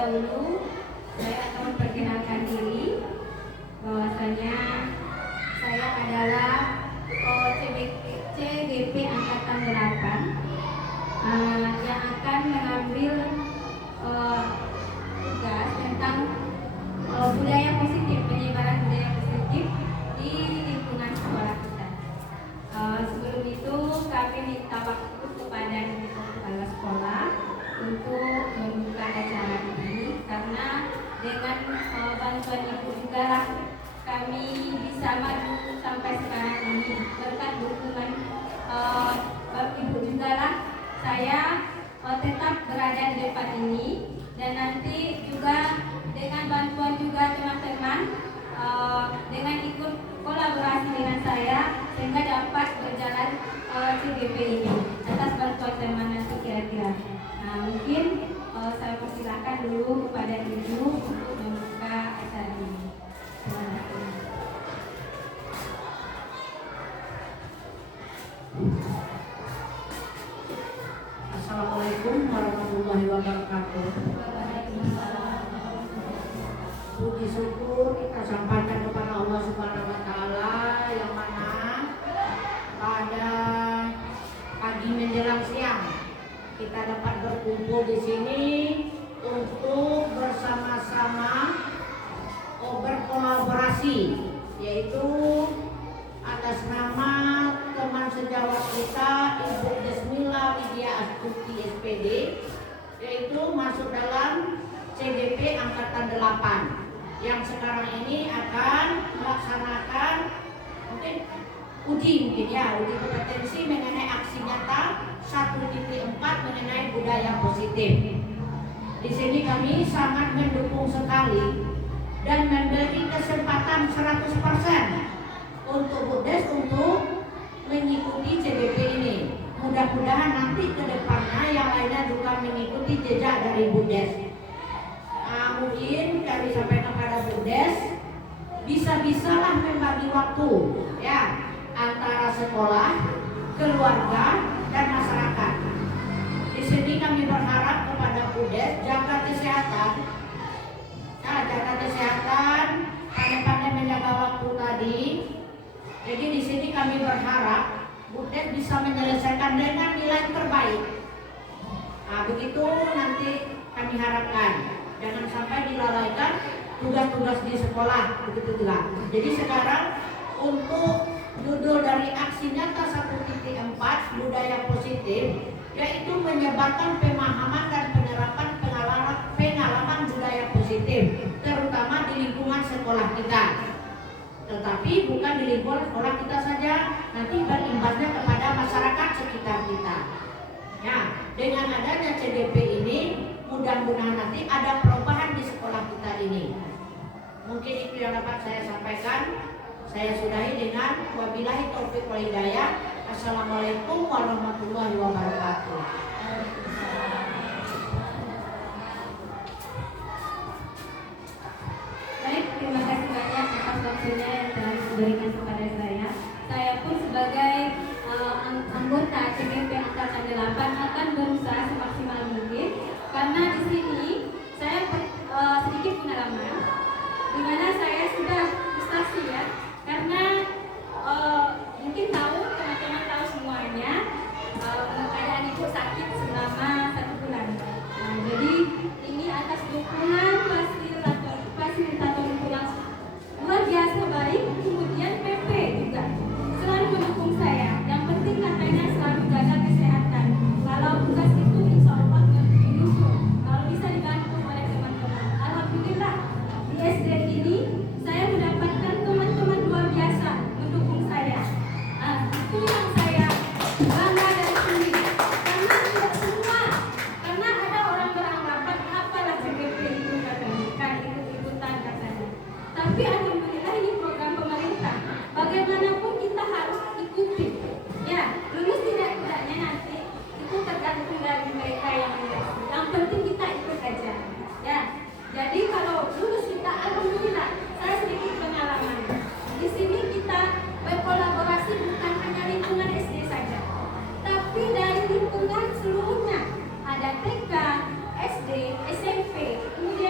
dahulu saya akan memperkenalkan diri bahwasanya saya adalah CGP Angkatan 8 yang akan mengambil tugas tentang budaya positif, penyebaran budaya positif di lingkungan sekolah kita. Sebelum itu kami minta waktu kepada kepala sekolah untuk membuka acara ini, karena dengan bantuan ibu juga lah kami bisa maju sampai sekarang ini. Berkat dukungan ibu juga lah saya tetap berada di depan ini, dan nanti juga dengan bantuan juga teman-teman dengan ikut kolaborasi dengan saya sehingga dapat berjalan CGP ini atas bantuan teman nanti kira-kira. Mungkin saya persilakan dulu kepada ibu untuk membuka acara ini. Assalamualaikum warahmatullahi wabarakatuh. Puji syukur kita sampaikan kepada Allah Subhanahu wa taala, yang mana pada pagi menjelang siang kita dapat berkumpul di sini untuk bersama-sama berkolaborasi, yaitu atas nama teman sejawat kita Ibu Desmila Widya Astuti SPD, yaitu masuk dalam CGP Angkatan 8 yang sekarang ini akan melaksanakan uji kompetensi mengenai aksi nyata 1.4 mengenai budaya positif. Di sini kami sangat mendukung sekali dan memberi kesempatan 100% untuk Bu Des untuk mengikuti CGP ini. Mudah-mudahan nanti ke depannya yang lainnya juga mengikuti jejak dari Bu Des. Mungkin kami sampaikan kepada Bu Des, bisa-bisalah membagi waktu ya antara sekolah, keluarga, dan masyarakat. Di sini kami berharap kepada Bu Des jaga kesehatan, pandai-pandai menjaga waktu tadi. Jadi di sini kami berharap Bu Des bisa menyelesaikan dengan nilai terbaik. Begitu nanti kami harapkan. Jangan sampai dilalaikan tugas-tugas di sekolah, begitu juga. Jadi sekarang untuk judul dari aksi nyata 1.4 budaya positif, yaitu menyebarkan pemahaman dan penerapan pengalaman budaya positif, terutama di lingkungan sekolah kita. Tetapi bukan di lingkungan sekolah kita saja, nanti berimbasnya kepada masyarakat sekitar kita. Ya, dengan adanya CGP ini, mudah-mudahan nanti ada perubahan di sekolah kita ini. Mungkin itu yang dapat saya sampaikan. Saya sudahi dengan wabillahi taufiq wal hidayah. Assalamualaikum warahmatullahi wabarakatuh. Baik, terima kasih banyak atas waktunya yang telah diberikan kepada saya. Saya pun sebagai anggota CGP Angkatan 8 akan berusaha semaksimal mungkin, karena di sini saya sedikit pengalaman, di mana saya sudah frustasi ya, karena mungkin teman-teman tahu semuanya, keadaan ibu sakit selama 1 bulan. Jadi ini atas dukungan fasilitator ibu yang luar biasa baik, kemudian PP juga selalu mendukung saya. Yang penting katanya selalu jaga kesehatan. Kalau tugas itu insya Allah didukung, kalau bisa dibantu oleh teman-teman. Alhamdulillah di SD ini saya mendapatkan teman-teman luar biasa mendukung saya. Itu yang saya bangga dari sini. Karena tidak semua, karena ada orang beranggapan apalah CGP itu katanya, kan ikut-ikutan katanya. Tapi alhamdulillah ini program pemerintah. Bagaimanapun kita harus ikuti. Ya, lulus tidak-tidaknya nanti itu tergantung dari mereka yang menyeleksi. Yang penting kita ikut aja. Ya, jadi kalau lulus kita alhamdulillah. Saya sedikit pengalaman. Di sini kita berkolaborasi bukan hanya lingkungan SD saja, tapi dari lingkungan seluruhnya. Ada TK, SD, SMP, kemudian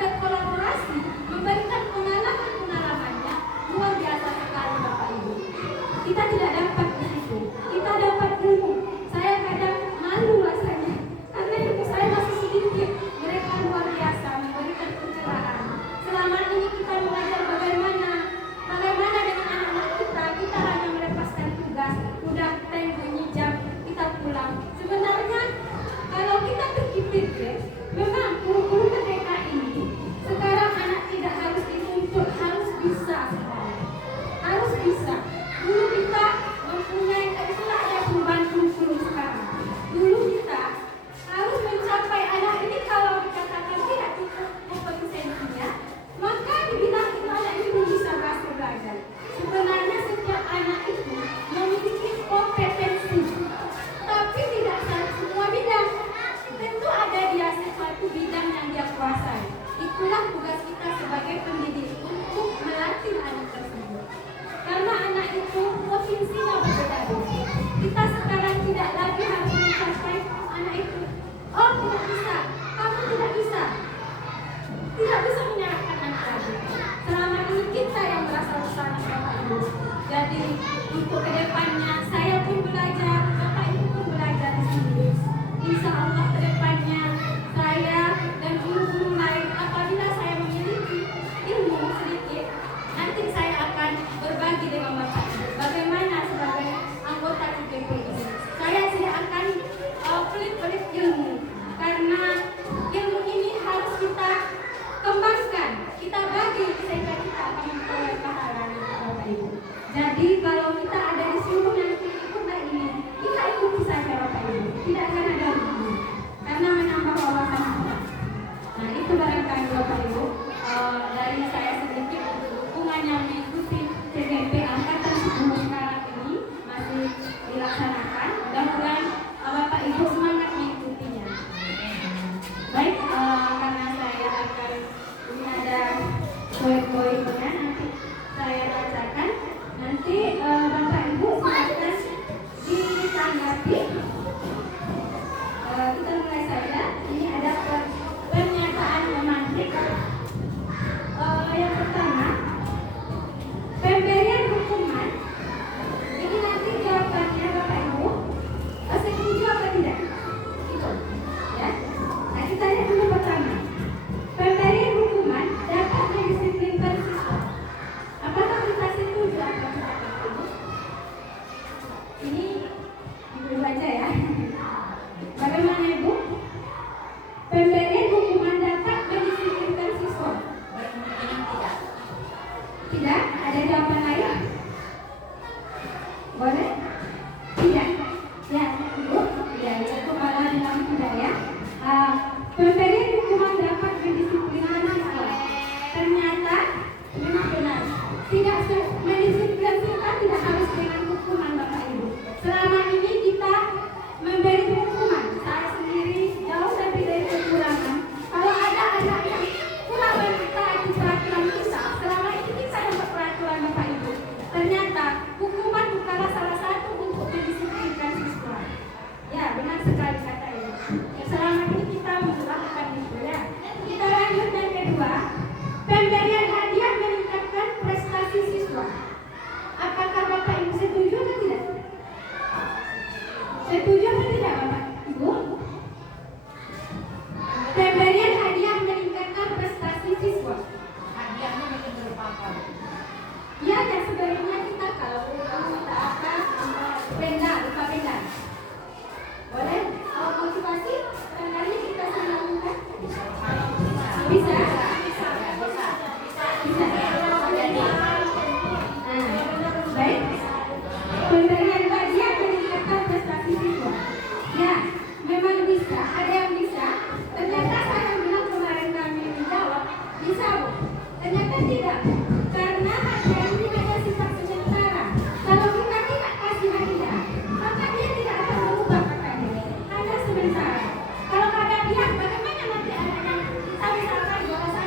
berkolaborasi, memberikan pengalaman-pengalamannya luar biasa sekali Bapak Ibu. Kita tidak dapat di situ, kita dapat ilmu. Saya kadang malu rasanya karena ilmu saya masih sedikit. Mereka luar biasa memberikan pencerahan. Selama ini kita belajar bagaimana dengan anak-anak kita. Kita hanya melepaskan tugas, udah time bunyi jam kita pulang. Sebenarnya kalau kita berpikir, memang guru-guru mereka ini sekarang anak tidak harus dituntut, harus bisa sekarang. Harus bisa. Dulu kita mempunyai, itulah ada perubahan kurikulum sekarang. Dulu kita harus mencapai anak ini kalau dikatakan tidak cukup kompetensinya, maka dibilang itu anak ini belum bisa belajar. Sebenarnya setiap anak itu memiliki kompetensi, tapi tidak semua bidang. Tentu ada dia sesuatu bidang yang dia kuasai. Itulah tugas kita sebagai pendidik untuk melatih anak tersebut. Karena anak itu potensinya berbeda-beda. Kita sekarang tidak lagi harus mencapai anak itu. Oh, tidak bisa, kamu tidak bisa. Tidak bisa menyalahkan anak lagi. Selama ini kita yang merasa bersalah Bapak Ibu. Jadi untuk kedepannya saya pun belajar, Bapak Ibu pun belajar di sini. Insya Allah kedepannya saya dan guru-guru lain apabila saya memiliki ilmu sedikit, nanti saya akan berbagi dengan Bapak Ibu. Bagaimana sebagai anggota KPP ini? Saya tidak akan pelit-pelit ilmu, karena ilmu ini harus kita kembangkan, kita bagi sehingga kita akan memperoleh pahala Bapak Ibu. Jadi kalau kita ada di sini nanti ikutlah ini, kita ikuti saja Bapak Ibu, tidak akan ada rugi karena menambah wawasan kita. Nah itu barangkali Bapak Ibu dari saya sedikit untuk dukungan yang mengikuti CGP Angkatan 10 sekarang ini masih dilaksanakan. Mudah-mudahan Bapak Ibu semangat mengikutinya. Baik, karena saya akan ini ada poin-poinnya nanti saya bacakan. Nanti Bapak Ibu silakan ditanggapi. Kita mulai saja. Ini ada pernyataan memantik. Yang pertama, pemberian hukuman. Ini nanti jawabannya Bapak Ibu setuju apa tidak? Itu, ya. Nah kita lihat dulu pertama. Pemberian hukuman dapat mendisiplinkan siswa. Apakah kita setuju atau tidak? Ini Ibu baca ya. Bagaimana Ibu? Pemberian hukuman dapat mendisiplinkan siswa. Tidak. Tidak? Ada jawaban lain? Boleh? Tidak? Ya, Ibu? Ya, kepala dalam tidak ya. Pemberian hukuman dapat mendisiplinkan siswa. Ternyata memang benar. Tidak mendisiplinkan siswa tidak harus dengan hukuman Bapak Ibu. Selama ini kita memberi hukuman. Saya sendiri jauh lebih dari kekurangan. Kalau ada anak yang kurang mentaati peraturan kita, selama ini kita dapat peraturan Bapak Ibu. Ternyata hukuman bukanlah salah satu untuk mendisiplinkan siswa. Ya, benar sekali kata Ibu. Ya, selama ini kita melakukan itu ya. Kita lanjut yang kedua. Pemberian hadiah meningkatkan prestasi siswa. Apakah Bapak Ibu setuju atau tidak? Setuju atau tidak Bapak Ibu? Pemberian hadiah meningkatkan prestasi siswa. Hadiahnya mungkin berupa apa? Ya, yang sebenarnya kita kalau kita akan benda, lupa benda. Boleh? Motivasi? Barangkali kita lakukan. Bisa? Bisa. Baik. Pemberian hadiah meningkatkan prestasi siswa. Ya, memang bisa. Ada yang bisa. Ternyata saya bilang kemarin kami menjawab, bisa Bu. Ternyata tidak. Karena hadiah ini ada sifat sementara. Kalau kita tidak kasih hadiah, maka dia tidak akan berubah katanya. Hanya sementara. Kalau ada hadiah, bagaimana nanti anak yang kita misalkan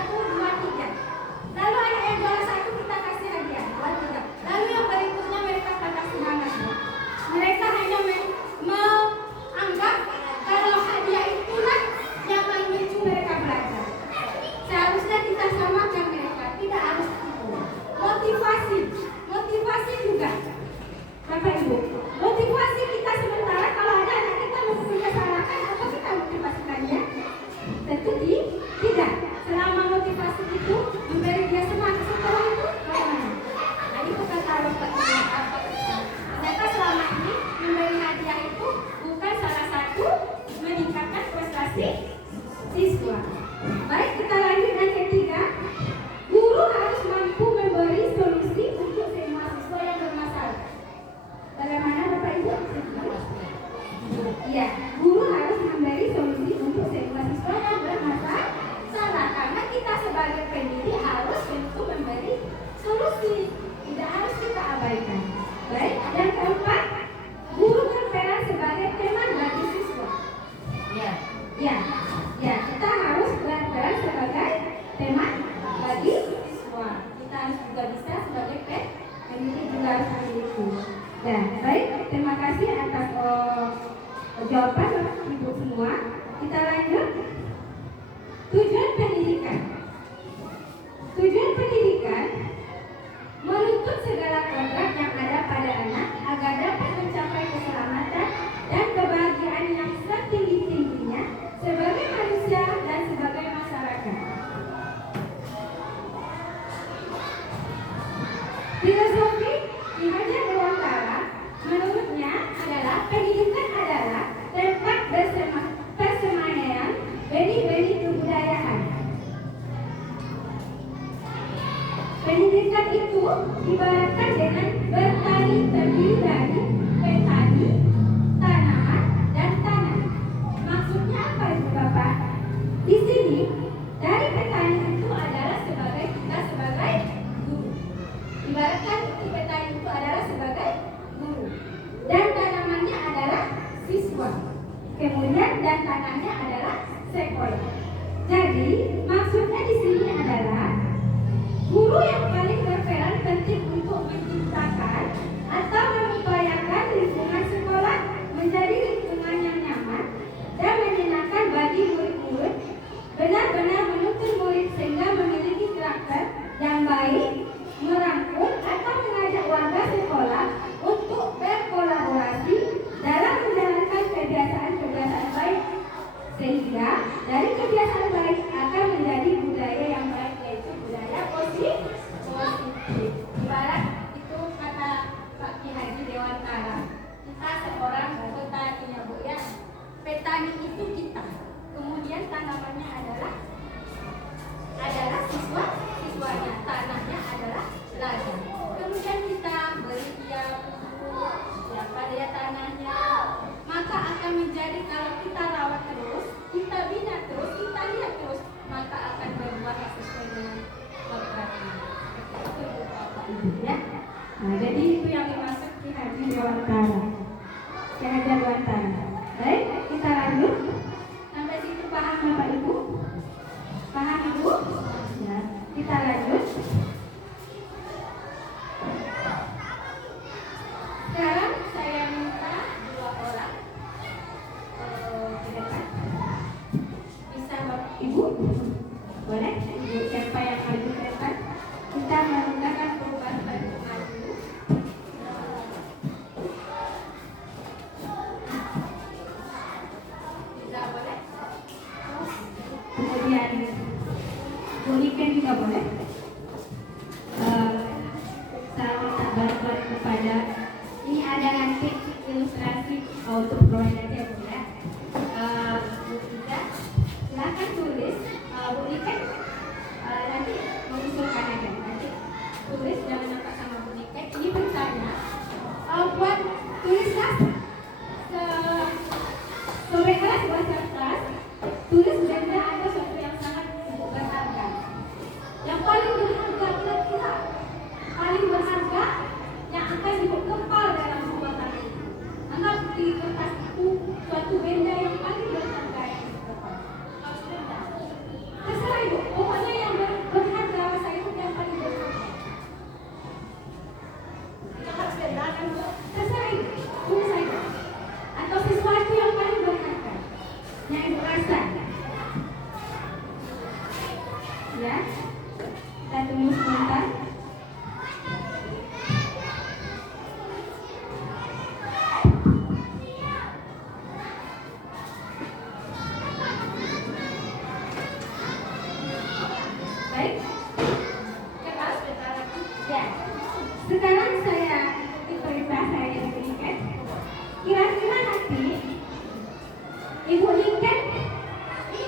siswa. Baik, kita lanjut yang ketiga. Guru harus mampu memberi solusi untuk semua siswa yang bermasalah. Bagaimana Bapak Ibu? Iya, guru harus memberi solusi untuk semua siswa yang bermasalah. Karena kita sebagai pendidik harus untuk memberi solusi, tidak harus kita abaikan. Baik, yang keempat, guru berperan sebagai teman bagi siswa. Ya, kita harus berperan sebagai teman bagi siswa. Kita harus juga bisa sebagai pendidik juga harus seperti itu. Dan baik, terima kasih atas jawaban Ibu semua. Kita lanjut. Tujuan pendidikan. Tujuan pendidikan menuntut segala program yang ada pada anak agar dapat mencapai keselamatan dan kebahagiaan yang setinggi-tingginya sebagai manusia dan sebagai masyarakat. Filosofi Ki Hajar Dewantara menurutnya adalah pendidikan adalah tempat persemaian benih-benih kebudayaan. Pendidikan itu ibaratkan dengan bertani terdiri dari petani, tanaman, dan tanah. Maksudnya apa itu Bapak? Di sini dari petani itu adalah kita sebagai guru. Ibaratkan petani itu adalah sebagai guru. Dan tanamannya adalah siswa. Kemudian dan tanahnya adalah sekolah. Jadi maksudnya di sini adalah guru yang paling berperan penting untuk menciptakan atau mengupayakan lingkungan sekolah menjadi lingkungan yang nyaman dan menyenangkan bagi murid-murid, benar-benar menuntun murid sehingga memiliki karakter yang baik, merangkul atau mengajak warga sekolah untuk berkolaborasi dalam menjalankan kebiasaan-kebiasaan baik, sehingga dari kebiasaan baik akan menjadi budaya yang baik, yaitu budaya positif. Ibarat itu kata Pak Ki Haji Dewantara, kita seorang petani, Bu ya. Petani itu kita. Kemudian tanamannya adalah siswanya, tanahnya adalah ladang. Kemudian kita beri dia pupuk, siapa dia tanahnya, maka akan menjadi kalau kita rawat terus, kita bina terus, kita lihat terus, maka akan berbuah sesuai dengan programnya. Itu Bapak Ibu ya. Nah, jadi itu yang dimaksud Ki Haji Dewantara. Ki Haji Dewantara. Baik, kita lanjut. Sampai situ paham Bapak Ibu? Paham Ibu? Ya, kita lanjut. Sekarang saya minta 2 orang ke depan. Bisa Bapak Ibu? Boleh? Ibu siapa yang maju ke depan? Kita menggunakan perubahan pada maju. Bisa boleh? Kemudian berikan juga boleh. Saya minta bantuan kepada, ini ada nanti ilustrasi untuk proyek ya Bu ya. Bu Ida, silakan tulis. Bu Niken nanti mengusulkan aja. Nanti tulis, jangan lupa sama Bu Niken. Ini bertanya, buat tulislah sobek kelas, buat kelas, tulis benda atau sesuatu yang sangat berharga. Yang paling berharga kira-kira, paling berharga yang akan dikempal dalam sebuah tanah itu. Anggap di kertas itu suatu benda yang paling berharga yang dikempal. Terserah Ibu, pokoknya yang berharga masa itu yang paling berharga. Kita harus bedakan Bu. Terserah Ibu, tulis saja. Atau sesuatu yang paling berharga yang Ibu rasa. Ya, kita tunggu sebentar. Baik, ya. Sekarang saya ikuti perintah saya yang diberikan. Kira-kira nanti Ibu Niken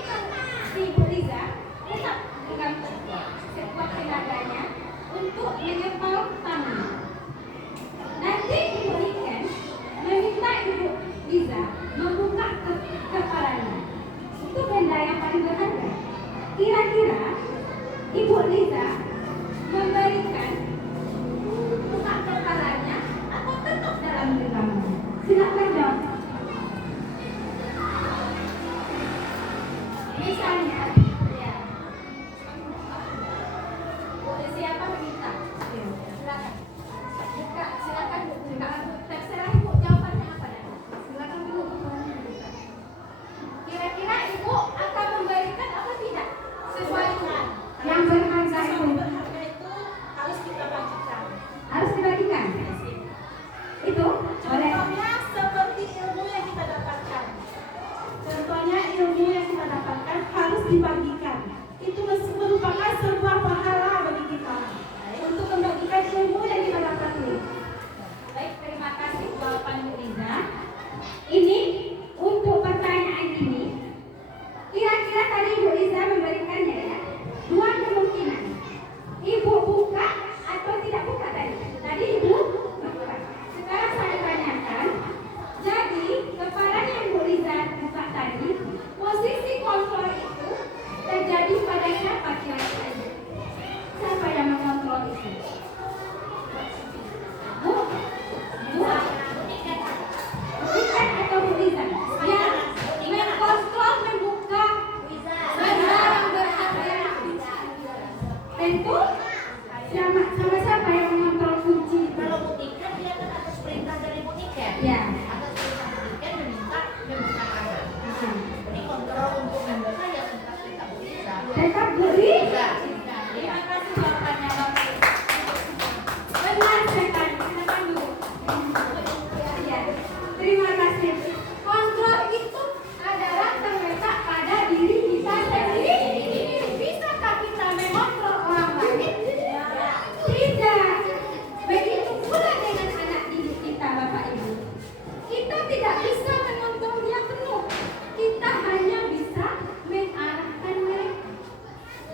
tenaganya untuk menyepal tangan. Nanti Ibu Niken meminta Ibu Liza membuka kepalanya. Itu benda yang paling berharga. Kira-kira Ibu Liza memberikan buka kepalanya atau tetap dalam genggamannya? Silakan jawab. Misalnya, ya. Boleh siapa meminta? Silakan. Buka, silakan buka. Terserah Ibu jawabannya apa ya? Silakan dulu kepalanya dibuka. Kira-kira Ibu akan memberikan apa tidak? Sesuatu yang berharga itu. Berharga itu harus kita bagikan. Harus dibagikan. Itu boleh. Contohnya seperti ilmu yang kita dapatkan. Contohnya ilmu yang kita dapatkan harus dibagikan. Itu merupakan sebuah pahala bagi kita untuk membagikan ilmu yang kita dapat ini. Baik, terima kasih jawaban Bu Liza. Ini untuk pertanyaan ini, kira-kira tadi Bu Liza memberikannya ya, dua kemungkinan. Ibu buka atau tidak buka tadi. Tadi Ibu buka. Sekarang saya tanyakan, jadi kepalanya yang Bu Liza buka tadi, posisi kontrol itu terjadi pada siapa kira-kira? Siapa yang mengontrol itu? Bu? Bukan atau Bu Liza? Yang mengkontrol membuka benda yang berharga. Tentu sama siapa yang mengontrol kunci itu? Kalau Bu Niken dia kan atas perintah dari Bu Niken. Ya. Atas perintah Bu Niken meminta membuka tangan. Jadi kontrol untuk membuka ya tentang perintah Bu Liza. Tetap Bu Liza. Iya. Terima kasih jawabannya Bapak. Benar sekali. Silakan Bu. Ya. Terima kasih. Kontrol itu adalah terletak pada diri kita sendiri. Bisakah kita mengontrol orang lain? Tidak. Begitu pula dengan anak didik kita, Bapak Ibu. Kita tidak bisa mengontrol dia penuh. Kita hanya bisa mengarahkan mereka.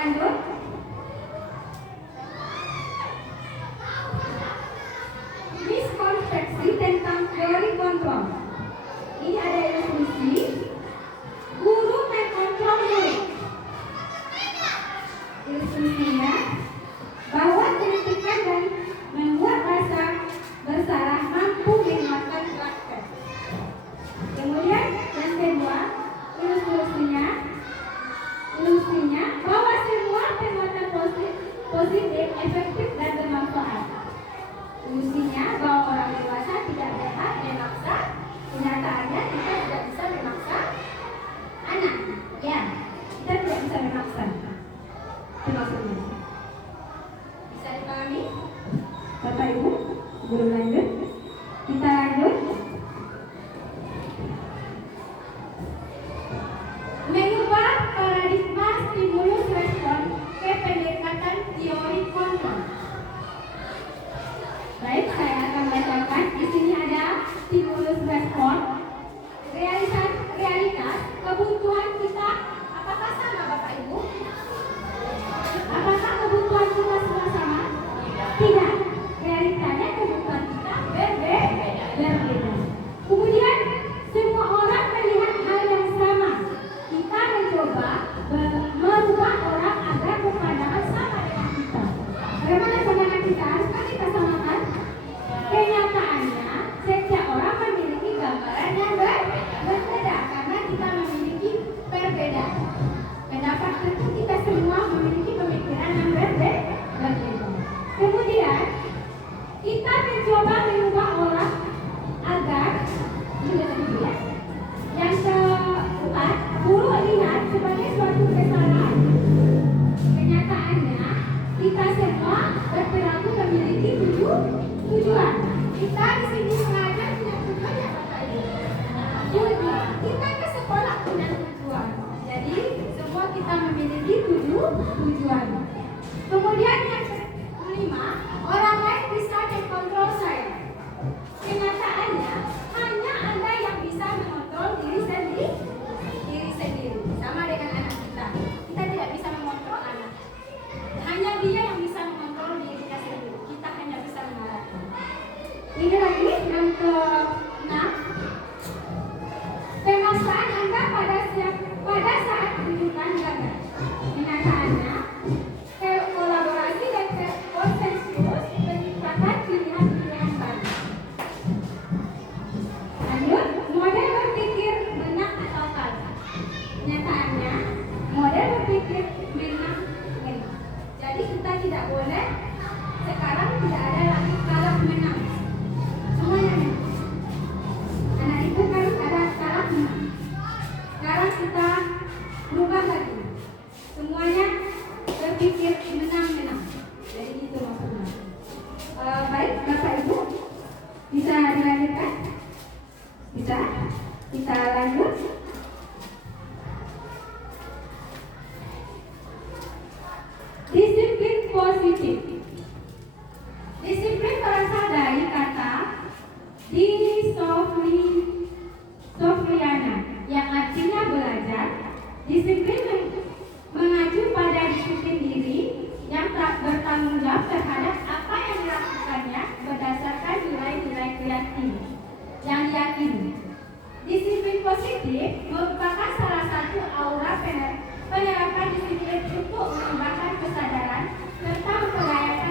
lanjut. Miskonsepsi tentang teori kontrol. Ini ada ilustrasi. Guru mengontrol murid. Ilustrasinya bahwa kritikan dan membuat rasa bersalah mampu menguatkan karakter. Kemudian yang kedua, ilustrasinya bahwa semua penguatan positif, efektif dan bermanfaat. Ilustrasinya bahwa orang dewasa tidak berhak memaksa. Kenyataannya kita tidak bisa memaksa anak. Ya, kita tidak bisa memaksa. Itu maksudnya. Bisa dipahami? Bapak Ibu, belum lanjut? Kita lanjut. Mengubah paradigma stimulus respon ke pendekatan teori kontrol. Baik, saya akan bacakan. Di sini ada stimulus respon, realitas, kebutuhan kita. Apakah sama, Bapak Ibu? Apakah kebutuhan kita semua sama? Tidak. Realitanya kebutuhan kita berbeda. Kemudian semua orang melihat hal yang sama. Kita mencoba merubah orang agar berpandangan sama dengan kita. Bagaimana pandangan kita? Haruskah kita samakan? Kenyataannya, setiap orang memiliki gambaran yang berbeda karena kita memiliki perbedaan. Pendapat tentu kita semua memiliki pemikiran yang berbeda. Kemudian kita mencoba mengubah orang agar yang keempat, guru lihat sebagai suatu kesalahan. Kenyataannya kita semua berperilaku memiliki tujuan. Kita di sini mengajar punya tujuan ya Bapak Ibu. Tujuan. Kita ke sekolah punya tujuan. Jadi semua kita memiliki tujuan. Kemudian yang kelima, orang lain bisa mengontrol saya. Kenyataannya hanya Anda yang bisa mengontrol diri sendiri. Sama dengan anak kita. Kita tidak bisa mengontrol anak. Hanya dia yang bisa mengontrol dirinya sendiri. Kita hanya bisa mengarahkan. Ini lagi yang ke-6. Pemaksaan Anda pada saat tuntutan gagal. Kenyataannya kolaborasi dan konsensus menciptakan pilihan-pilihan baru. Lanjut, model berpikir menang atau kalah. Kenyataannya model berpikir menang. Jadi kita tidak boleh sekarang tidak ada lagi kalah menang. Semuanya menang. Anak itu kan ada kalah menang. Sekarang kita berubah lagi. Semuanya berpikir menang. Jadi itu maksudnya. Baik, Bapak Ibu, bisa dilanjutkan? Bisa? Kita lanjut. Disiplin positif. Disiplin berasal dari kata disofliana yang artinya belajar. Disiplin mengacu pada disiplin diri yang tak bertanggung jawab terhadap apa yang dilakukannya berdasarkan nilai-nilai kreatif yang diyakini. Disiplin positif merupakan salah satu aura penerapan disiplin untuk mengembangkan kesadaran serta memperdayakan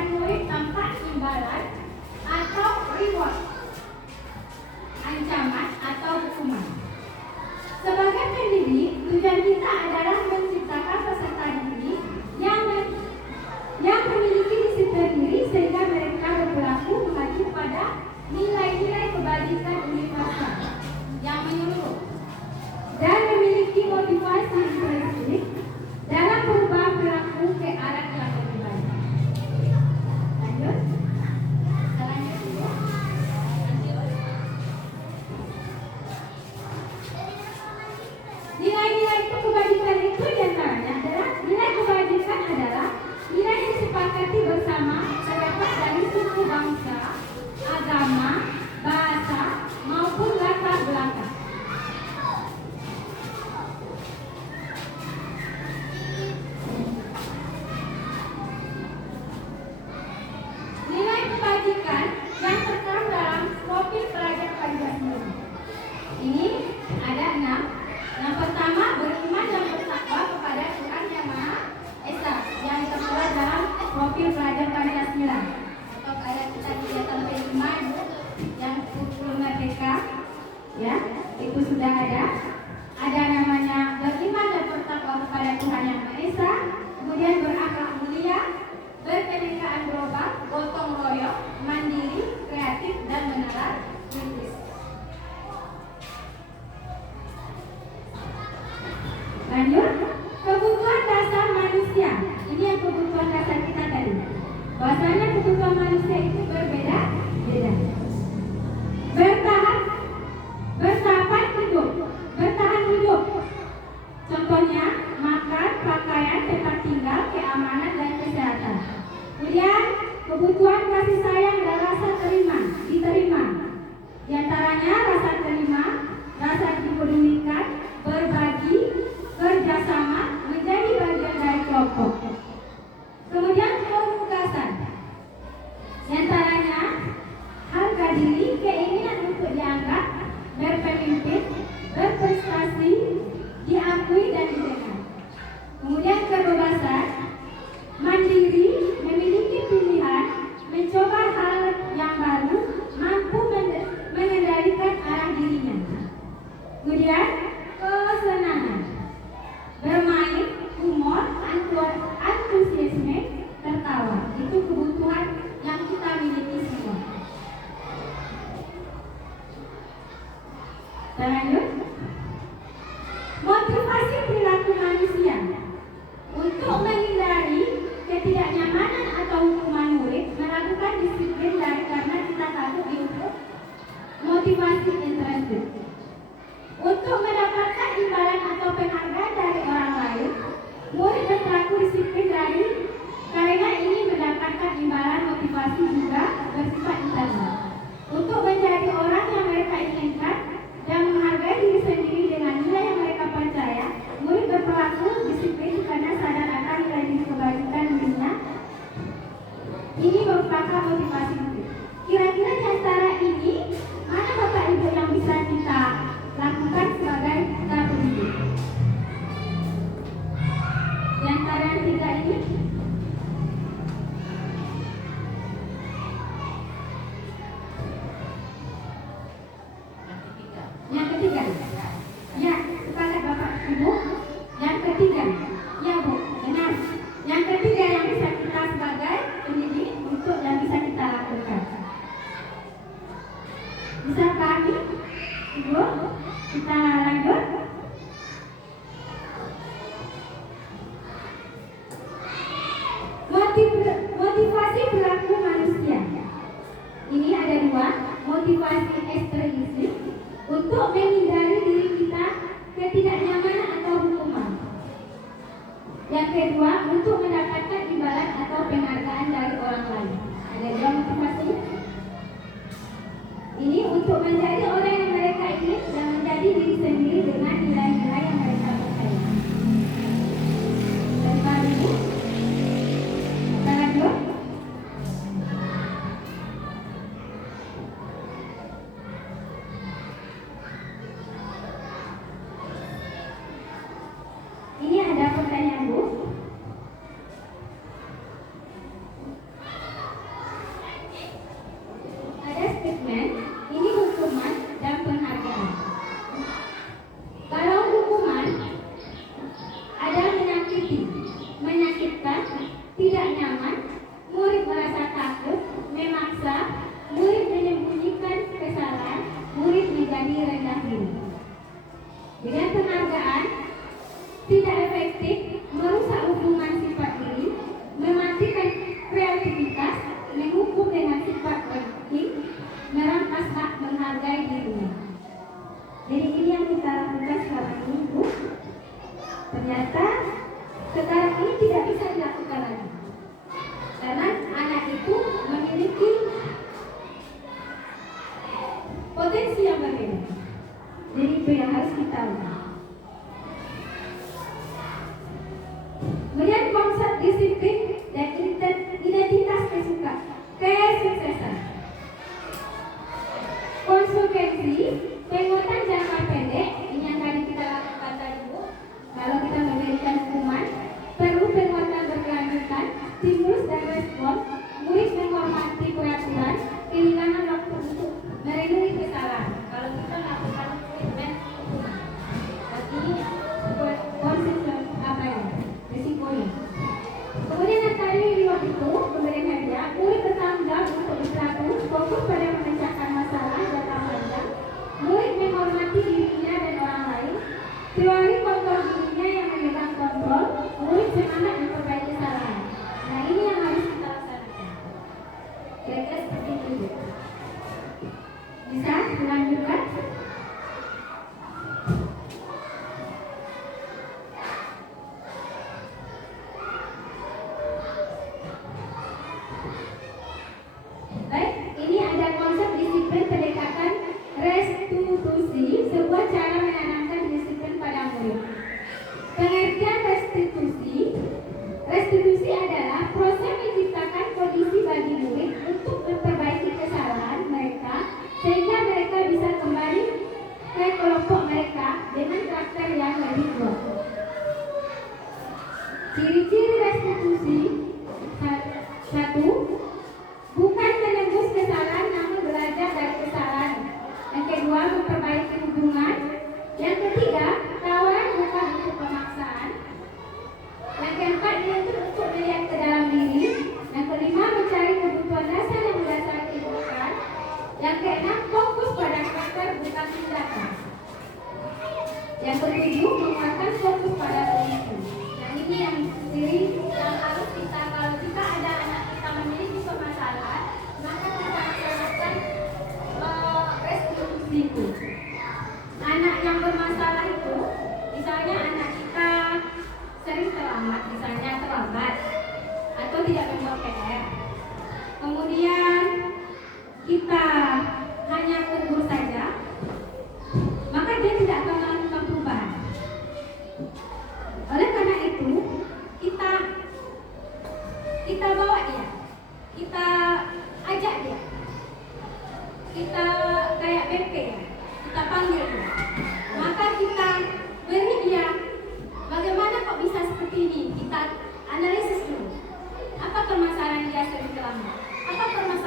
motivasi ekstrinsik untuk menghindari diri kita ketidaknyamanan atau hukuman. Yang kedua, untuk mendapatkan imbalan atau penghargaan dari orang lain. Ada dua motivasi. Ini untuk menjadi orang yang mereka ingin dan menjadi diri sendiri dengan nilai-nilai yang mereka percaya. Dan baru, lanjut. Ini ada pertanyaan, Bu. Ada statement, ini hukuman dan penghargaan. Kalau hukuman ada menyakiti, menyakitkan, tidak nyaman, murid merasa takut, memaksa, murid menyembunyikan kesalahan, murid menjadi rendah diri. Dengan penghargaan, tidak efektif, merusak hubungan sifat diri, mematikan kreativitas, menghukum dengan sifat berhenti, merampas hak menghargai dirinya. Jadi ini yang kita lakukan sekarang ini, Bu. Ternyata sekarang ini tidak bisa dilakukan lagi, karena anak itu memiliki potensi yang berbeda. Jadi itu yang harus kita ubah. Kemudian konsep disiplin dan identitas kesuksesan. Konsekuensi penguatan jangka pendek, ini yang tadi kita lakukan tadi, Bu. Kalau kita memberikan hukuman, perlu penguatan berkelanjutan, stimulus dan respon, murid menghormati peraturan, kehilangan waktu untuk merenungi kesalahan. Kalau kita lakukan treatment hukuman, ini konsekuensi apa ya? Risikonya. Kemudian yang tadi waktu itu pemberian hadiah, murid bertanggung jawab untuk berlaku, fokus pada memecahkan masalah jangka panjang, murid menghormati dirinya dan orang lain, teori kontrol dirinya yang memegang kontrol, murid semangat memperbaiki kesalahan. Nah ini yang harus kita laksanakan. Kira-kira seperti itu. Bisa dilanjutkan? Baik, ini ada konsep disiplin pendekatan restitusi, sebuah cara menanamkan disiplin pada murid. Pengertian restitusi adalah proses menciptakan kondisi bagi murid untuk memperbaiki kesalahan mereka sehingga mereka bisa kembali ke kelompok mereka dengan karakter yang lebih kuat. Ciri-ciri restitusi: 1. Bukan menembus kesalahan namun belajar dari kesalahan. Yang kedua, memperbaiki hubungan. Yang ketiga, tawaran bukan untuk pemaksaan. Yang keempat, dituntut untuk melihat ke dalam diri. Yang kelima, mencari kebutuhan dasar yang mendasari kehidupan. Yang keenam, fokus pada karakter bukan tindakan. Yang ketujuh, menguatkan fokus pada prinsip. Nah ini yang ciri yang harus kita, kalau kita ada anak kita memiliki permasalahan, maka kita laksanakan restitusi itu. Anak yang bermasalah itu, misalnya anak kita sering terlambat, misalnya terlambat atau tidak membuat PR, kemudian kita hanya tegur saja, maka dia tidak akan melakukan perubahan. Oleh karena itu, kita bawa dia, kita ajak dia, kita kayak BP ya, kita panggil dia, maka kita beri dia bagaimana kok bisa seperti ini, kita analisis dulu apa permasalahan dia sering terlambat, apa permasalahan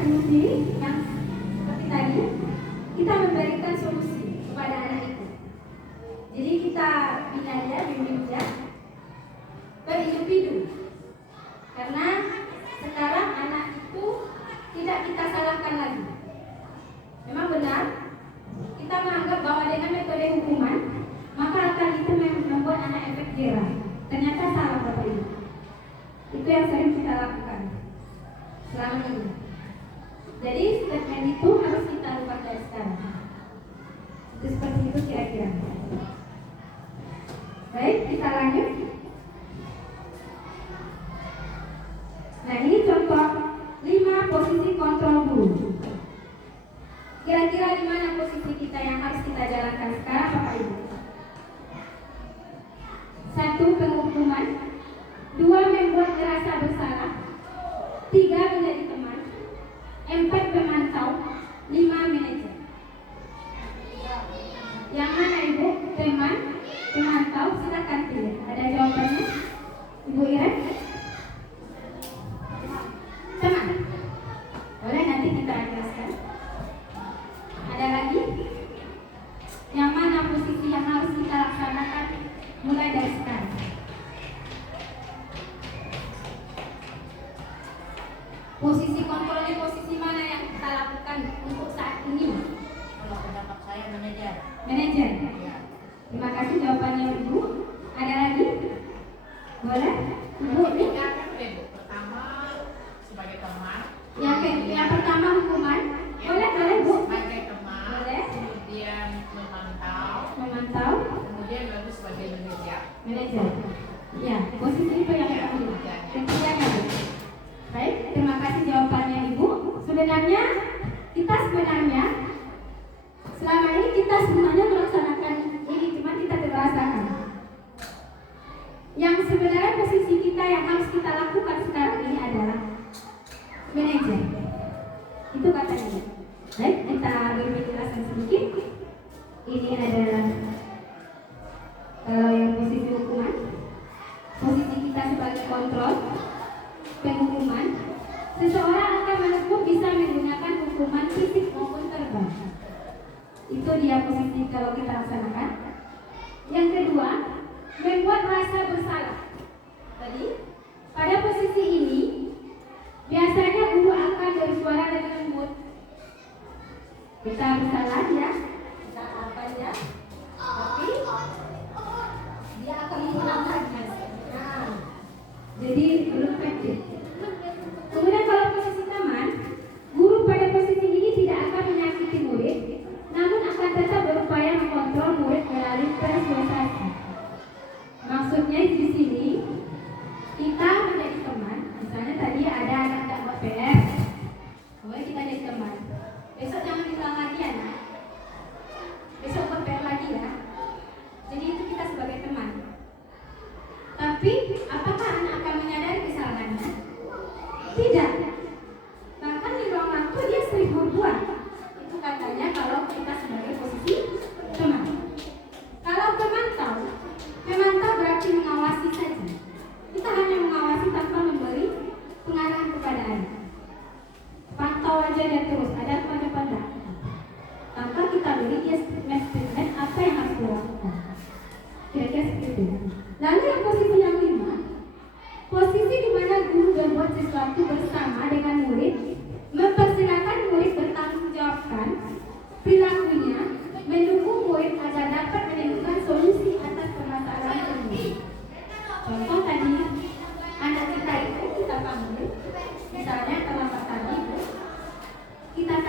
solusi yang seperti tadi, kita memberikan solusi kepada anak itu. Jadi kita bina dia, bimbing dia per individu. Karena sekarang anak itu tidak kita salahkan lagi. Memang benar, kita menganggap bahwa dengan metode hukuman maka akan itu membuat anak efek jerah. Ternyata salah Bapak Ibu. Itu yang sering kita lakukan selama ini. Jadi statement itu harus kita ubah dari sekarang. Itu seperti itu kira-kira. Baik, kita lanjut. Nah, ini contoh 5 posisi kontrol guru. Kira-kira di mana posisi kita yang harus kita jalankan sekarang Bapak Ibu? 1. Penghukuman. 2. Membuat merasa bersalah. 3. Menjadi teman. 4. Memantau. 5. Manajer. Yang mana Ibu? Teman, memantau, silakan pilih. Ada jawabannya? Ibu Iren? Teman. Boleh nanti kita jelaskan. Ada lagi? Yang mana posisi yang harus kita laksanakan mulai dari sekarang? Posisi kontrolnya posisi mana yang kita lakukan untuk saat ini? Kalau pendapat saya manajer. Manajer. Ya. Terima kasih jawabannya Ibu. Ada lagi? Boleh? Ibu? Pertama sebagai teman. Yang pertama hukuman. Boleh Bu? Sebagai teman. Boleh. Kemudian Memantau. kemudian lalu sebagai manajer. Manajer. Ya, posisi itu yang pertama. Ketiga Bu. Baik, terima kasih jawabannya Ibu. Sebenarnya selama ini kita sebenarnya melaksanakan ini, cuma kita tidak rasakan. Yang sebenarnya posisi kita yang harus kita lakukan sekarang ini adalah manajer. Itu katanya. Baik, kita beri penjelasan sedikit. Ini adalah kalau yang posisi hukuman, posisi kita sebagai kontrol penghukuman. Seseorang akan menemukan bisa menggunakan hukuman fisik maupun verbal. Itu dia posisi kalau kita laksanakan. Yang kedua, membuat rasa bersalah. Tadi pada posisi ini biasanya guru akan bersuara dengan lembut. Kita bersalah ya, kita apa ya, tapi dia akan menggunakan. Nah, jadi belum efektif. Kemudian kalau posisi teman, guru pada posisi ini tidak akan menyakiti murid, namun akan tetap berupaya mengontrol murid melalui persuasasi. Maksudnya di sini kita menjadi teman. Misalnya tadi ada anak tak buat PR, kemudian kita jadi teman. Besok jangan bilang lagi ya, nak. Besok buat PR lagi ya. Jadi itu kita sebagai teman. Tapi apakah anak akan menyadari kesalahannya? Tidak. Bahkan di ruang waktu dia sering berbuat. Itu katanya kalau kita sebagai posisi teman. Kalau memantau berarti mengawasi saja. Kita hanya mengawasi tanpa memberi pengarahan kepada anak. Pantau aja dia terus, ada apa enggak. Tanpa kita beri dia statement apa yang harus dilakukan. Kira-kira seperti itu. Lalu yang posisi yang 5, posisi di mana guru berbuat sesuatu bersama dengan murid, mempersilakan murid bertanggung jawabkan perilakunya, mendukung murid agar dapat menemukan solusi atas permasalahan tersebut. Contoh tadi, anak kita itu kita panggil, misalnya terlambat tadi, kita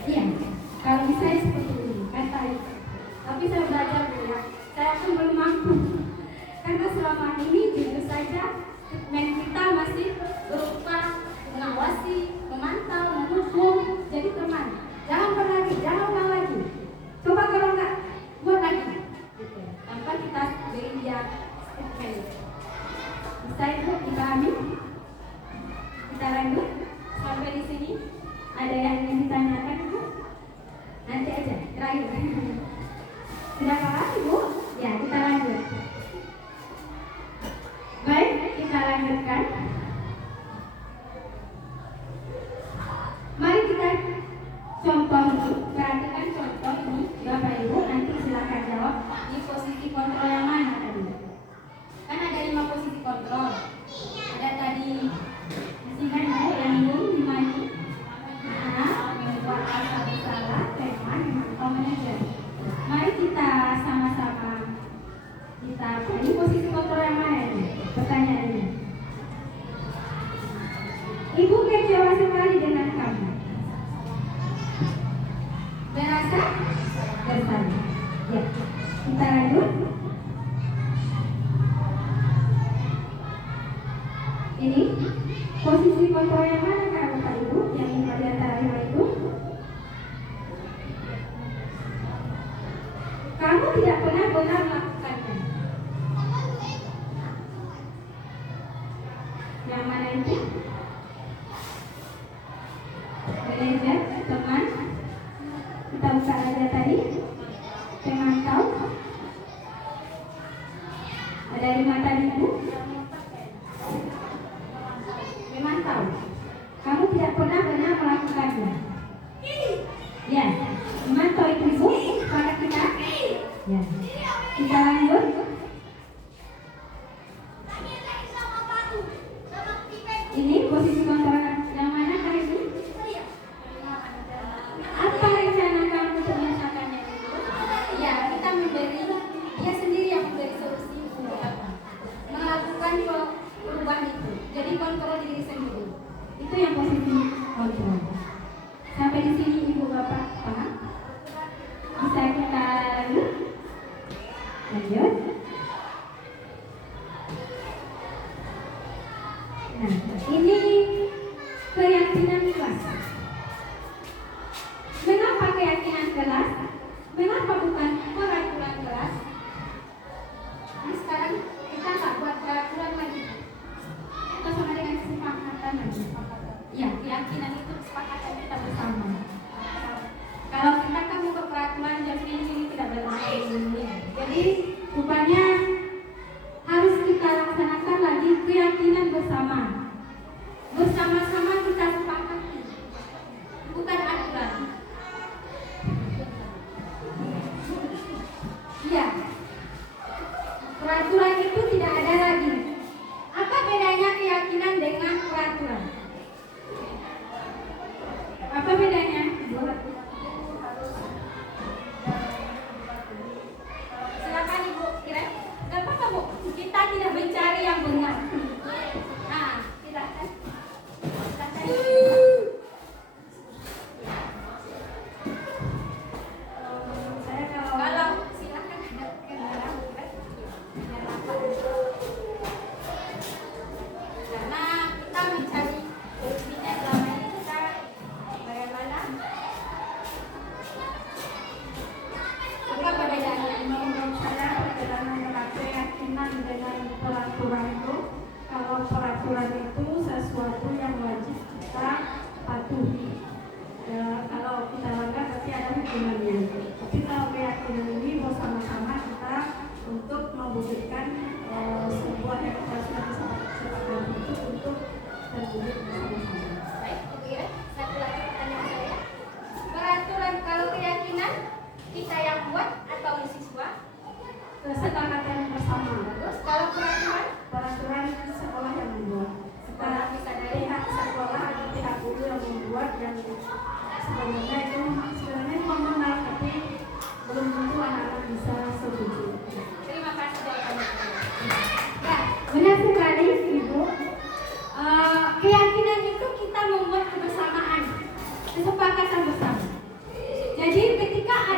Iya, kalau bisa seperti ini, kata itu. Tapi saya belajar Bu ya, saya pun belum mampu. Karena selama ini jujur saja segmen kita masih berupa mengawasi, memantau, menghukum, jadi teman. Jangan pernah lagi, jangan ulang lagi. Coba kalau enggak, buat lagi. Gitu. Tanpa kita beri dia segmen. Bisa itu dipahami? Kita lanjut sampai di sini. Ada yang ingin ditanyakan Bu? Nanti aja, terakhir. Sudah kalah Ibu? Ya, kita lanjut. Baik, kita lanjutkan. Mari kita contoh ini, perhatikan contoh ini, Bapak Ibu. Nanti silakan jawab di posisi kontrol yang mana tadi. Kan ada 5 posisi kontrol. Ada tadi ingat yang ini dimana? Membuat rasa bersalah, teman, memantau, manajer. Mari kita sama-sama ini posisi kontrol yang mana ini? Pertanyaannya. Ibu kecewa sekali dengan kamu. Merasa bersalah. Ya, kita lanjut. Ini posisi kontrol yang mana Bapak Ibu? Yang lima di antara 5 itu. Kamu tidak pernah benar melakukannya. Yang mana itu? Manajer, teman. Kita buka aja tadi. Pemantau. Ada 5 tadi Bu. Memantau. Kamu tidak pernah benar melakukannya. Ya, memantau itu Bu. Pada kita. Ya. Kita lanjut. Ini posisi kontrol yang mana kali ini? Apa rencana kamu untuk menyelesaikannya? Ya, kita memberi, dia sendiri yang memberi solusi melakukan perubahan itu. Jadi kontrol diri sendiri. Itu yang posisi kontrol. Sampai di sini Ibu Bapak paham? Bisa kita lanjut? Lanjut. Nah, ini keyakinan kelas. Mengapa keyakinan kelas? Mengapa bukan peraturan kelas? Nah, sekarang kita tak buat peraturan lagi. Kita sama dengan kesepakatan lagi. Ya, keyakinan itu kesepakatan kita bersama. Kalau kita kan buka peraturan jam ini tidak berlaku. Jadi rupanya harus kita laksanakan lagi keyakinan bersama. Bersama-sama kita sepakati. Bukan aturan. Iya. Peraturan itu tidak ada lagi. Apa bedanya keyakinan dengan peraturan? Apa bedanya? Silakan Ibu, kira nggak apa-apa Bu. Kita tidak mencari yang benar. Nah, silakan. Saya kalau silakan ada kendaraan bukan? Karena kita mencari solusinya selama ini kita bagaimana? Apa perbedaannya? Menurut saya perjalanan antara keyakinan dengan peraturan itu, kalau peraturan itu sesuatu yang wajib kita patuhi. Kalau kita langgar pasti ada hukumannya. Tapi kalau keyakinan ini bersama-sama kita untuk mewujudkan sebuah yang kita sudah sepakati itu untuk terwujud bersama-sama. Baik, Ibu ya. Satu lagi pertanyaan saya. Peraturan kalau keyakinan kita yang buat atau siswa? Kesepakatan bersama. Terus kalau peraturan? Peraturan sekolah yang membuat. Sekolah bisa dari Pihak sekolah atau pihak guru yang membuat, yang sebenarnya itu mengenal, tapi belum tentu anak-anak bisa setuju. Terima kasih jawabannya. Ya, benar sekali Ibu. Keyakinan itu kita membuat kebersamaan, kesepakatan bersama.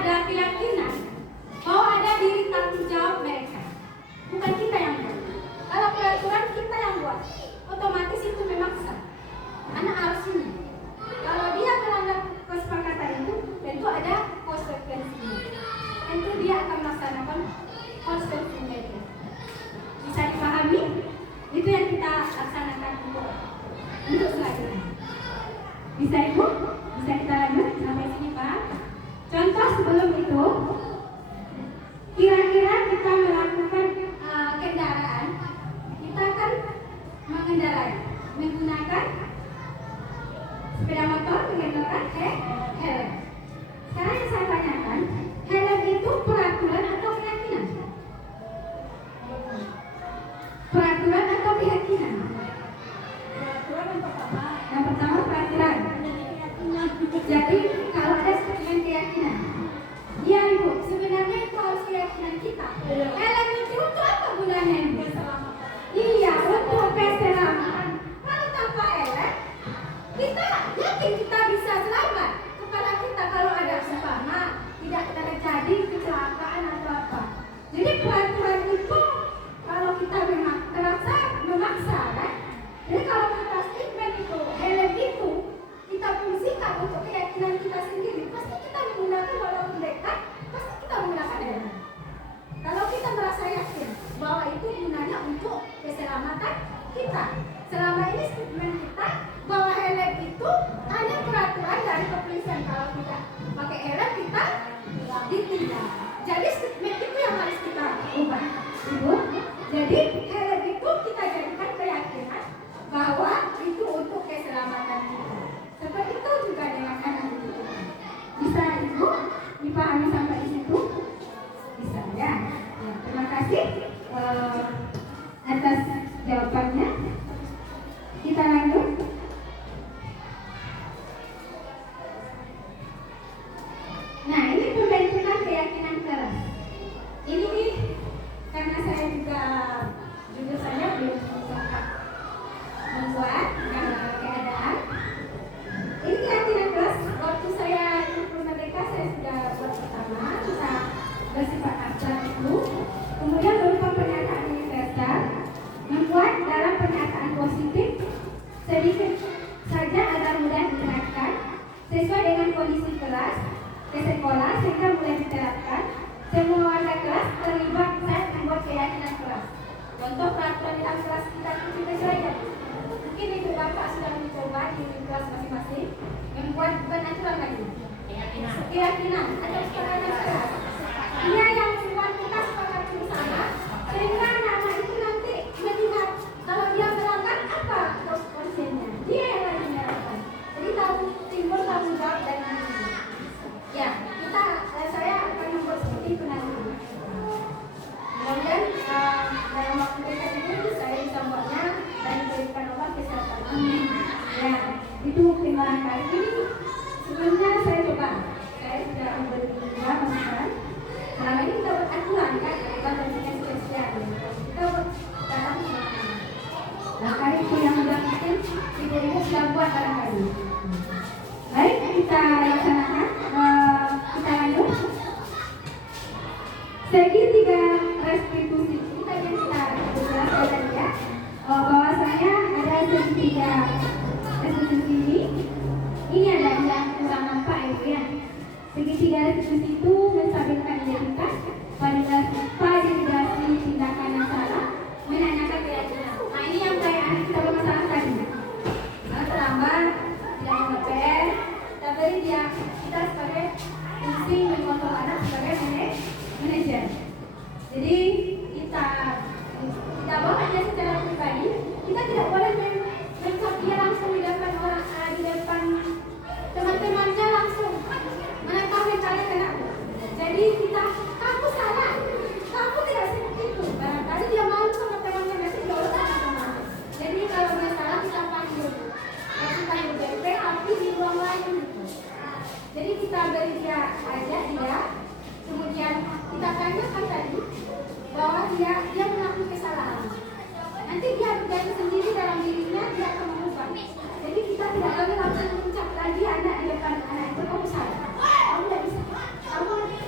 ada keyakinan bahwa ada diri tanggung jawab mereka, bukan kita yang buat. Kalau peraturan kita yang buat, otomatis itu memaksa anak harus ini. Kalau dia melanggar kesepakatan itu, tentu ada konsekuensinya. Tentu dia akan melaksanakan konsekuensinya itu. Bisa dipahami? Itu yang kita laksanakan untuk selanjutnya. Bisa Ibu? Bisa kita lanjut sampai sini Pak? Contoh sebelum itu, kira-kira kita melakukan kendaraan, kita kan mengendarai menggunakan sepeda motor menggunakan helm. Sekarang yang saya tanyakan, helm itu peraturan atau keyakinan? Peraturan atau keyakinan? Peraturan yang pertama. Yang pertama peraturan. Jadi kalau ada statement keyakinan, ya Ibu, sebenarnya itu harus keyakinan kita. Helm itu untuk apa gunanya Ibu? Iya, untuk keselamatan. Kalau tanpa helm, kita yakin kita bisa selamat. Kepala kita kalau ada umpama tidak terjadi kecelakaan atau apa. Jadi peraturan itu kalau kita memang memaksa kan. Jadi kalau kita statement itu, helm itu kita fungsikan untuk keyakinan kita sendiri, pasti kita menggunakan walaupun dekat, pasti kita menggunakan helm. Kalau kita merasa yakin bahwa itu gunanya untuk keselamatan kita, selama ini statement kita bahwa helm itu hanya peraturan dari kepolisian, kalau tidak pakai helm kita ditindak. Jadi statement itu yang harus kita ubah, Ibu. Jadi helm itu kita jadikan keyakinan bahwa itu untuk keselamatan kita. Seperti itu juga dengan anak itu. Bisa Ibu dipahami sampai di situ? Bisa ya. Terima kasih atas jawabannya. Kita lanjut. Nah, ini pembentukan keyakinan keras. Ini nih, karena saya juga jujur saja belum sempat membuat keadaan. Ini keyakinan keras. Waktu saya ikut Merdeka, saya sudah buat pertama, kita bersifat abstrak itu. Kemudian berupa pernyataan universal, membuat dalam pernyataan positif sedikit saja agar mudah diterapkan sesuai dengan kondisi kelas ke sekolah sehingga mulai diterapkan. Semua warga kelas terlibat saat membuat keyakinan kelas. Contoh peraturan dalam kelas kita itu saja. Mungkin itu Bapak sudah mencoba di kelas masing-masing membuat bukan aturan lagi. Keyakinan atau kesepakatan kelas. Dia yang membuat kita sepakat bersama sehingga nama itu nanti melihat kalau dia melanggar apa konsekuensinya. Dia yang lagi menerapkan. Jadi timbul tanggung jawab dari diri. Ya, saya akan membuat seperti itu nanti. Kemudian dalam waktu dekat ini saya bisa membuatnya dan diberikan obat kesehatan. Ya, itu timbangan kali ini. Sebelumnya saya coba, saya sudah memberi masukan. Selama ini kita buat aturan kan, bukan dengan spesial. Kita buat dalam suasana. Nah, kali itu yang sudah mungkin ibu-ibu sudah buat barangkali. Baik, kita laksanakan. Kita lanjut. Segitiga restitusi. Ini tadi yang kita jelaskan tadi ya. Bahwasanya ada segitiga restitusi ini. Ini ada yang kurang nampak ya. Segitiga restitusi itu menstabilkan identitas, validasi tindakan yang salah, menanyakan keyakinan. Nah, ini yang kayak kita bermasalah tadi. Kalau terlambat, tidak mengepel, tapi kita sebagai fungsi mengontrol anak sebagai manajer. Jadi kita bawa aja secara pribadi, kita tidak boleh mencap dia langsung di depan teman-temannya langsung. Mana tahu mentalnya kena. Jadi kita, kamu salah, kamu tidak seperti itu. Barangkali dia malu sama temannya, nanti dia urus sama teman. Jadi kalau dia salah kita panggil. Kalau kita BP, api di ruang lain. Jadi kita beri dia aja dia, kemudian kita tanyakan tadi bahwa dia mengakui kesalahan. Nanti dia berjaya sendiri dalam dirinya, dia akan mengubah. Jadi kita tidak boleh langsung mencap lagi anak di depan anak itu, kamu salah, kamu tidak bisa, kamu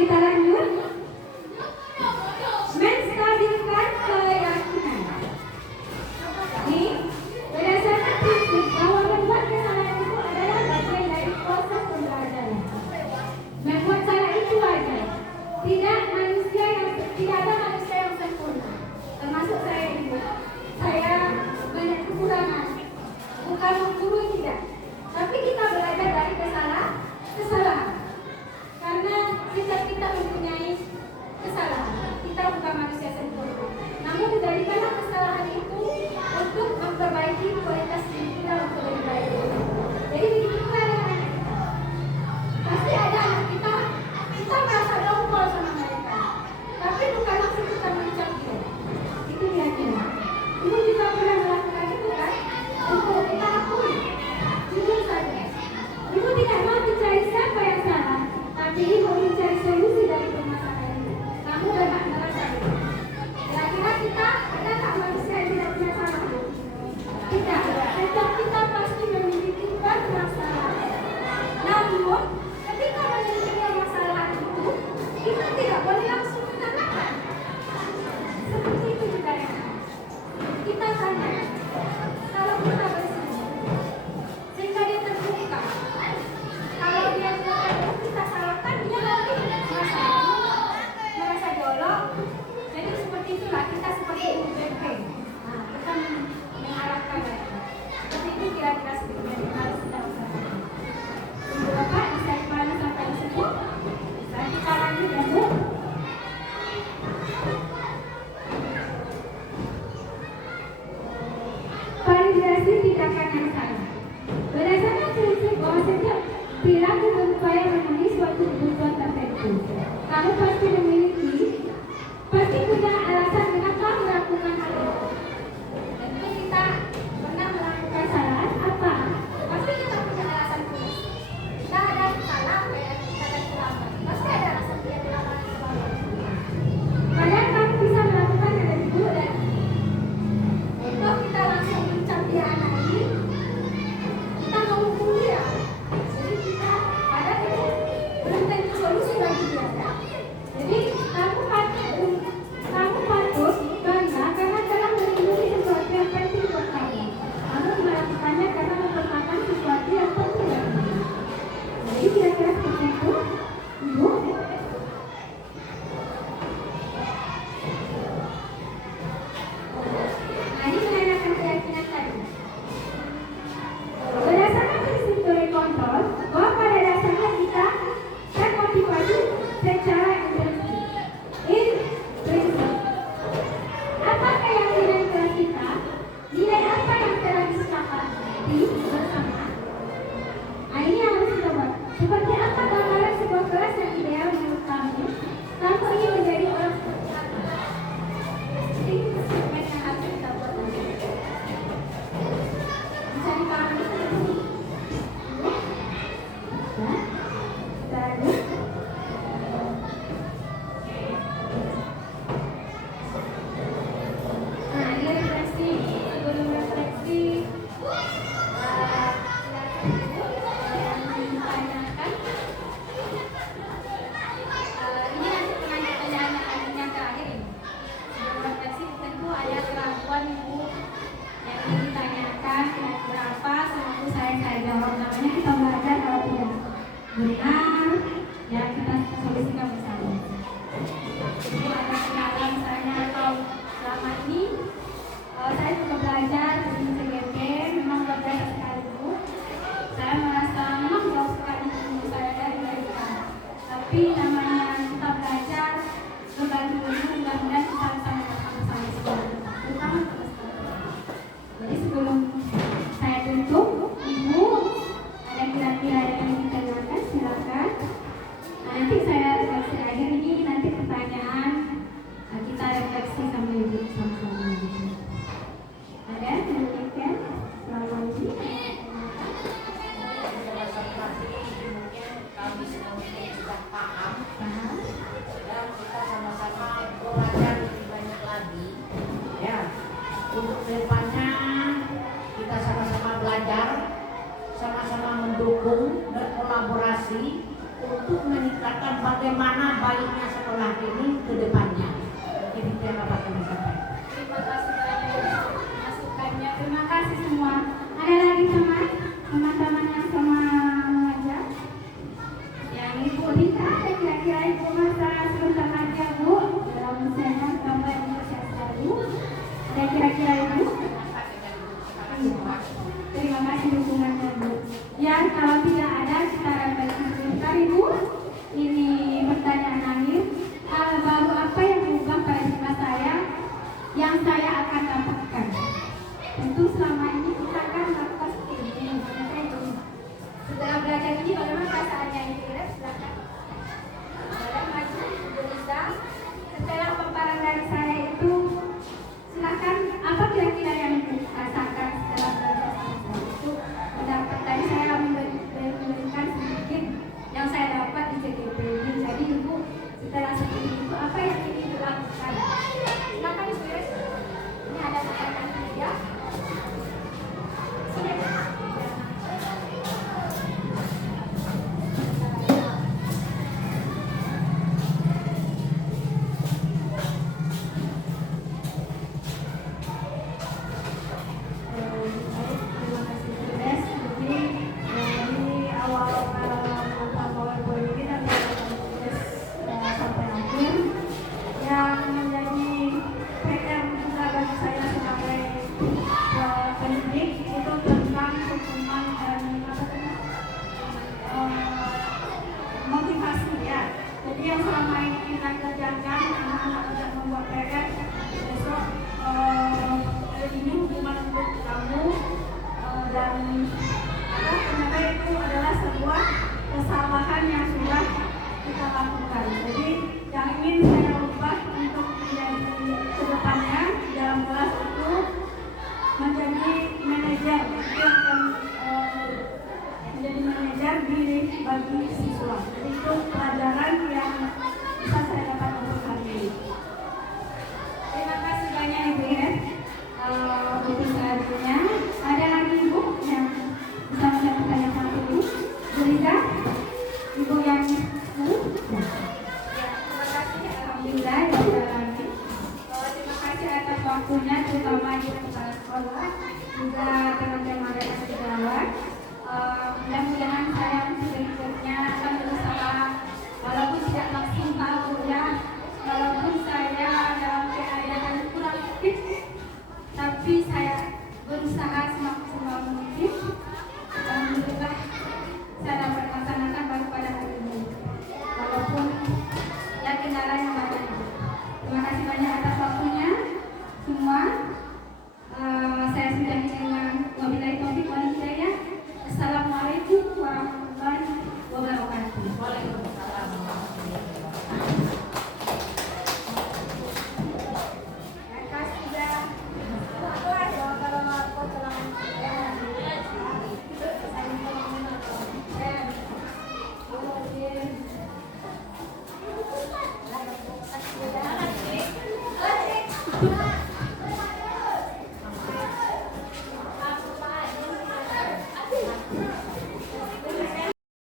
Kita lanjut. Menstabilkan keyakinan. Ini berdasarkan prinsip bahwa membuat kesalahan itu adalah bagian dari proses pembelajaran. Membuat salah itu wajar. Tidak ada manusia yang sempurna. Termasuk saya ibu. Saya banyak kekurangan. Bukan menggurui tidak. Tapi kita belajar dari kesalahan. Karena kita mempunyai kesalahan. Kita bukan manusia sempurna. Namun dijadikanlah kesalahan itu untuk memperbaiki kualitas diri kita untuk lebih baik. Jadi begitu juga dengan anak kita. Pasti ada anak kita merasa dongkol sama mereka. Tapi bukan maksud kita mencap dia. Itu dia kira. Ibu juga pernah melakukan itu kan? Untuk kita akui. Jujur saja. Ibu tidak mau mencari siapa yang salah, tapi ibu mencari solusi dari permasalahan itu. Kamu berhak merasa itu. Kira-kira kita ada tak manusia yang tidak punya salah? Tidak. Setiap kita pasti memiliki permasalahan. Namun, ketika memiliki permasalahan itu, kita tidak boleh langsung mengatakan. Seperti itu juga ya. Kita tanya, kalau kita bersih, sehingga dia terbuka. Kalau dia mengatakan kita salahkan, dia nanti merasa jolok. Jadi seperti itulah kita seperti benteng. Nah, kita mengharapkan mereka. Seperti itu kira-kira sedikit yang harus kita usahakan. Ibu Bapak bisa kembali sampai di situ. Dan kita lanjut ya Bu. Validasi tindakan yang salah. Berdasarkan prinsip bahwa setiap perilaku berupaya memenuhi suatu kebutuhan tertentu. Kamu pasti punya alasan mengapa melakukan hal itu. Tentu kita pernah melakukan kesalahan apa? Pasti kita punya alasan punya. Kita ada salah kayak kita ada kesalahan. Pasti ada alasan dia melakukan kesalahan. Kadang kamu bisa melakukan yang lebih buruk dan untuk kita langsung mencap dia anak ini, kita menghukum dia. Jadi kita kadang itu belum tentu solusi bagi dia. Jadi kamu patut bangga karena telah melindungi sesuatu yang penting buat kamu. Kamu melakukannya karena merupakan sesuatu yang penting bagi kamu. Jadi kira-kira seperti itu, Ibu. Nah, ini menanyakan keyakinan tadi. Berdasarkan prinsip teori kontrol, bahwa pada dasarnya kita termotivasi secara intensif. Prinsip. Apa keyakinan kelas kita? Nilai apa yang telah disepakati bersama? Nah, ini yang harus kita buat. Seperti apa gambaran sebuah kelas yang ideal menurut kamu? Kamu ingin menjadi orang seperti apa? Jadi itu segmen yang harus kita buat nanti. Bisa dipahami seperti ini. Baru. Nah, ini refleksi. Sebelum refleksi, yang ditanyakan, ini nanti pertanyaan terakhir ini. Sebelum refleksi tentu ada keraguan Ibu yang ingin ditanyakan, kira-kira apa, selalu saya jawab. Namanya kita belajar kalau tidak benar, ya kita solusikan bersama. Ibu ada kendala misalnya atau selama ini saya juga belajar di CGP, memang belajar sekali Bu. Saya merasa memang jauh sekali ilmu saya dari mereka. Tapi namanya kita belajar berbagi ilmu, mudah-mudahan kita bisa bersama-sama sekolah, terutama kita sekolah. Jadi sebelum saya tutup, Ibu ada kira-kira yang ingin ditanyakan, silakan. Nah, nanti saya refleksi akhir ini, nanti pertanyaan kita refleksi sama Ibu sama-sama. Ada yang demikian? Selama ini Mungkin kami semuanya sudah paham dan kita sama-sama belajar lebih banyak lagi. Ya, untuk kedepannya kita sama-sama belajar, sama-sama mendukung, berkolaborasi untuk meningkatkan bagaimana baiknya sekolah ini ke depannya. Jadi terima kasih sampai. Terima kasih banyak masukannya. Terima kasih semua. Ada lagi teman-teman yang sama mengajar? Yang Ibu Rita, ada kira-kira Ibu masa sebentar aja Bu dalam senang gambar Indonesia selalu. Ada kira-kira Ibu? Iya. Terima kasih dukungannya Bu. Ya, kalau tidak ada kita akan sebentar Ibu. Ini pertanyaan akhir. Hal baru apa yang berubah pada jiwa saya yang saya akan dapatkan? Tentu selama ini kita akan melakukan seperti ini. Setelah belajar ini bagaimana perasaannya Ibu? Silakan. Dalam maju Ibu bisa. Setelah paparan dari saya itu, silakan apa kira-kira yang Ibu rasakan setelah belajar itu? Pendapat tadi saya memberikan sedikit yang saya dapat di CGP ini. Jadi Ibu setelah seperti itu apa yang ingin Ibu lakukan? Silakan Ibu. Ini ada rekan media. Terima kasih Bes. Jadi dari awal mata PowerPoint ini dan sampai akhir yang menjadi PR juga bagi saya sebagai pendidik itu tentang hukuman dan motivasi ya. Jadi yang selama ini kita kerjakan anak-anak tidak membuat PR, besok ini hukuman untuk kamu dan ternyata itu adalah sebuah kesalahan yang sudah kita lakukan. Jadi yang ingin saya ubah untuk menjadi kedepannya dalam kelas itu menjadi manajer yang akan menjadi manajer diri bagi siswa. Jadi itu pelajaran yang bisa saya dapat untuk hari ini. Terima kasih banyak Ibu ya. Untuk selanjutnya ada lagi Ibu yang bisa mendapatkan yang satu Ibu. Bu Rida, Ibu yang terima kasih. Alhamdulillah ya ada lagi. Terima kasih atas waktunya terutama di kepala sekolah juga